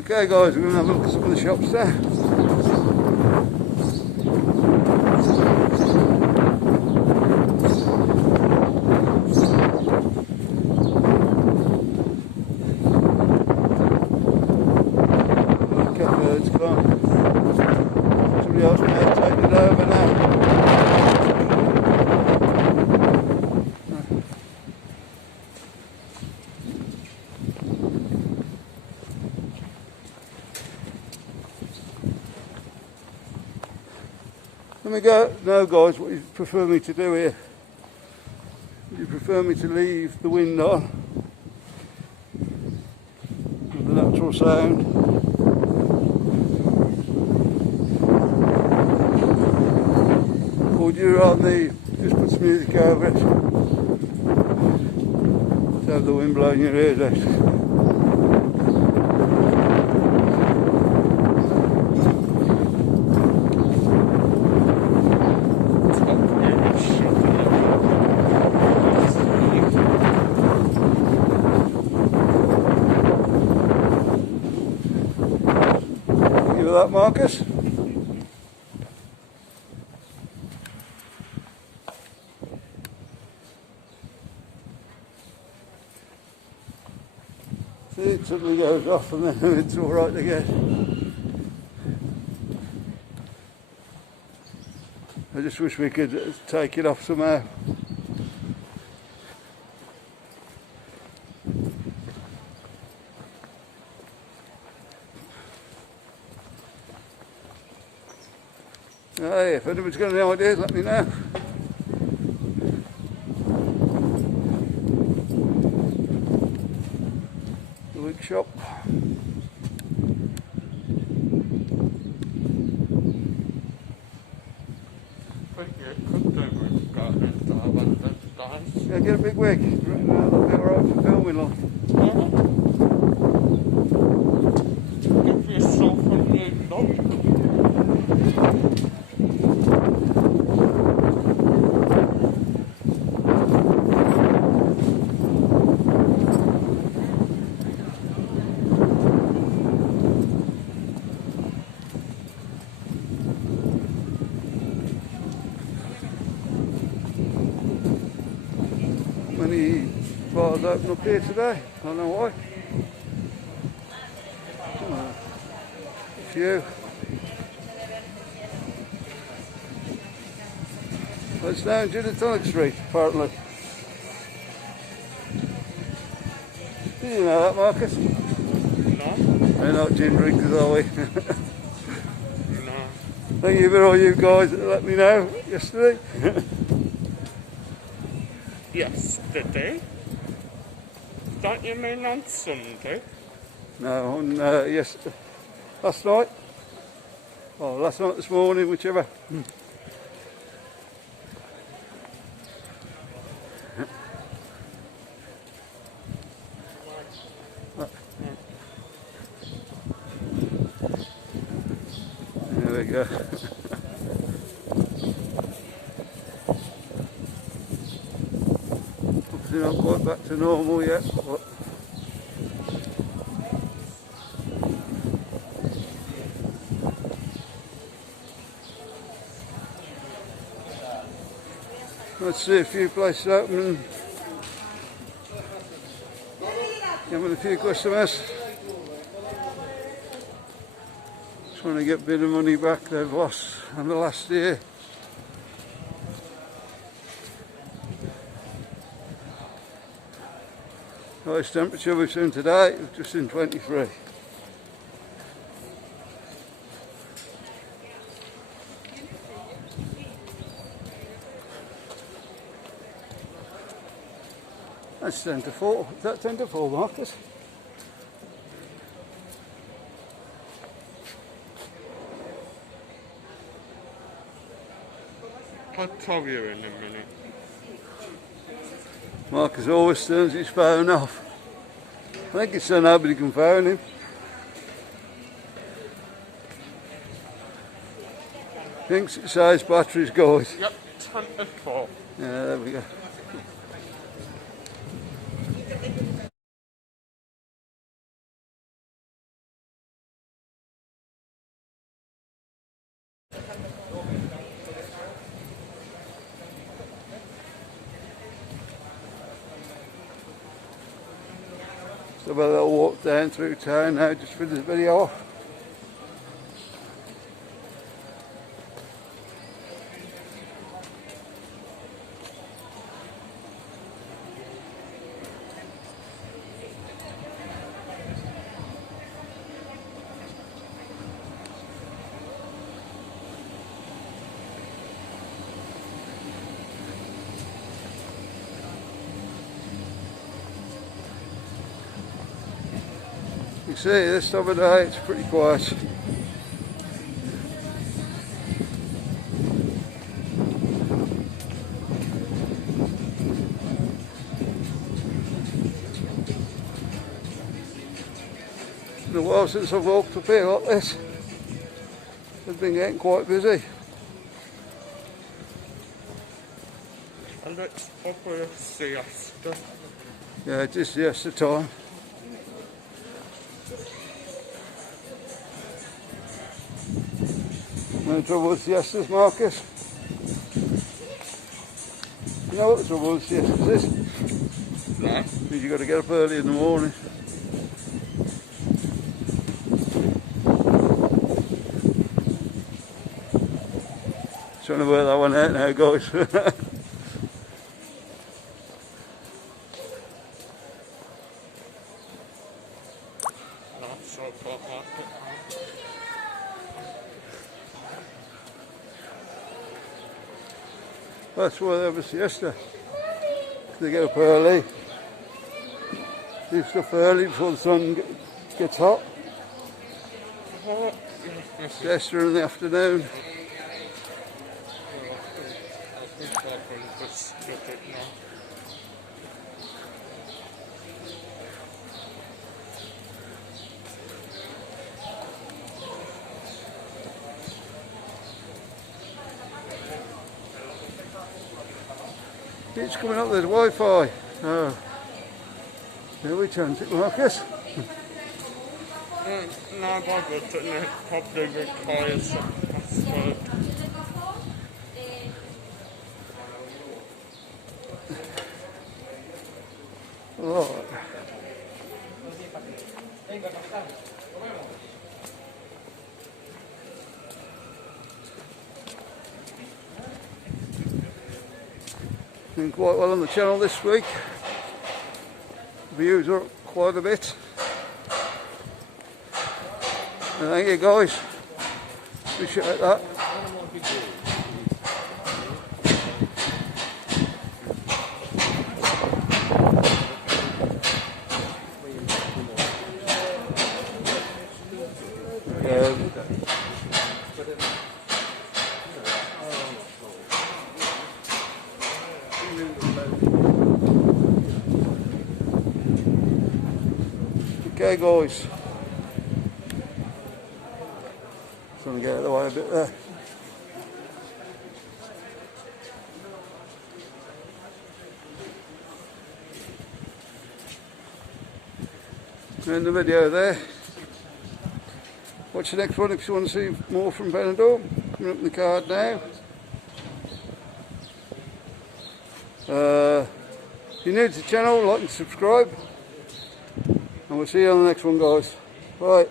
Okay guys, we're going to have a look at some of the shops there. Okay, birds gone. Somebody else may have taken it over now. Let me go. No guys, what do you prefer me to do here? Do you prefer me to leave the wind on with the natural sound? Or do you rather me just put some music over it to have the wind blowing your ears out? That Marcus? See, it suddenly goes off and then it's alright again. I just wish we could take it off somehow. Hey, if anyone's got any ideas, let me know. The wig shop. Yeah, get a big wig. That'll be alright for filming like. Give yourself a new look. Many bars open up here today, I don't know why. A few. Well, it's down Gin Street, apparently. Did you know that, Marcus? No. We're not gin drinkers, are we? No. Thank you for all you guys that let me know yesterday. Yesterday? Don't you mean on Sunday? No, on last night. Oh, last night, this morning, whichever. There we go. Obviously not quite back to normal yet, but let's see a few places open and having a few customers. Trying to get a bit of money back they've lost in the last year. Highest temperature we've seen today is just in 23. That's 10 to 4. Is that 10 to 4, Marcus? I'll tell you in a minute. Marcus always turns his phone off. I think it's so nobody can phone him. Thinks it says battery's good. Yep, 10 to 4. Yeah, there we go. So we'll have a walk down through town now just for this video off. You see, this time of day it's pretty quiet. It's been a while since I've walked up here like this. I've been getting quite busy. And it's probably a siesta. Yeah, just siesta time. No trouble with siestas, Marcus? You know what the trouble with siestas is? No. Because you've got to get up early in the morning. Trying to work that one out now, guys. Not so about market. That's why they have a siesta. They get up early, do stuff early before the sun gets hot. Siesta in the afternoon. I think I can just get it now. It's coming up, there's Wi-Fi. Oh. There we chance it, Marcus. No bother, it probably requires a password. Right. Doing quite well on the channel this week. Views are up quite a bit. And thank you guys. Appreciate that. Okay guys, just want to get out of the way a bit there. End the video there. Watch the next one if you want to see more from Benidorm. Coming up in the card now. If you're new to the channel, like and subscribe. And we'll see you on the next one, guys. Bye.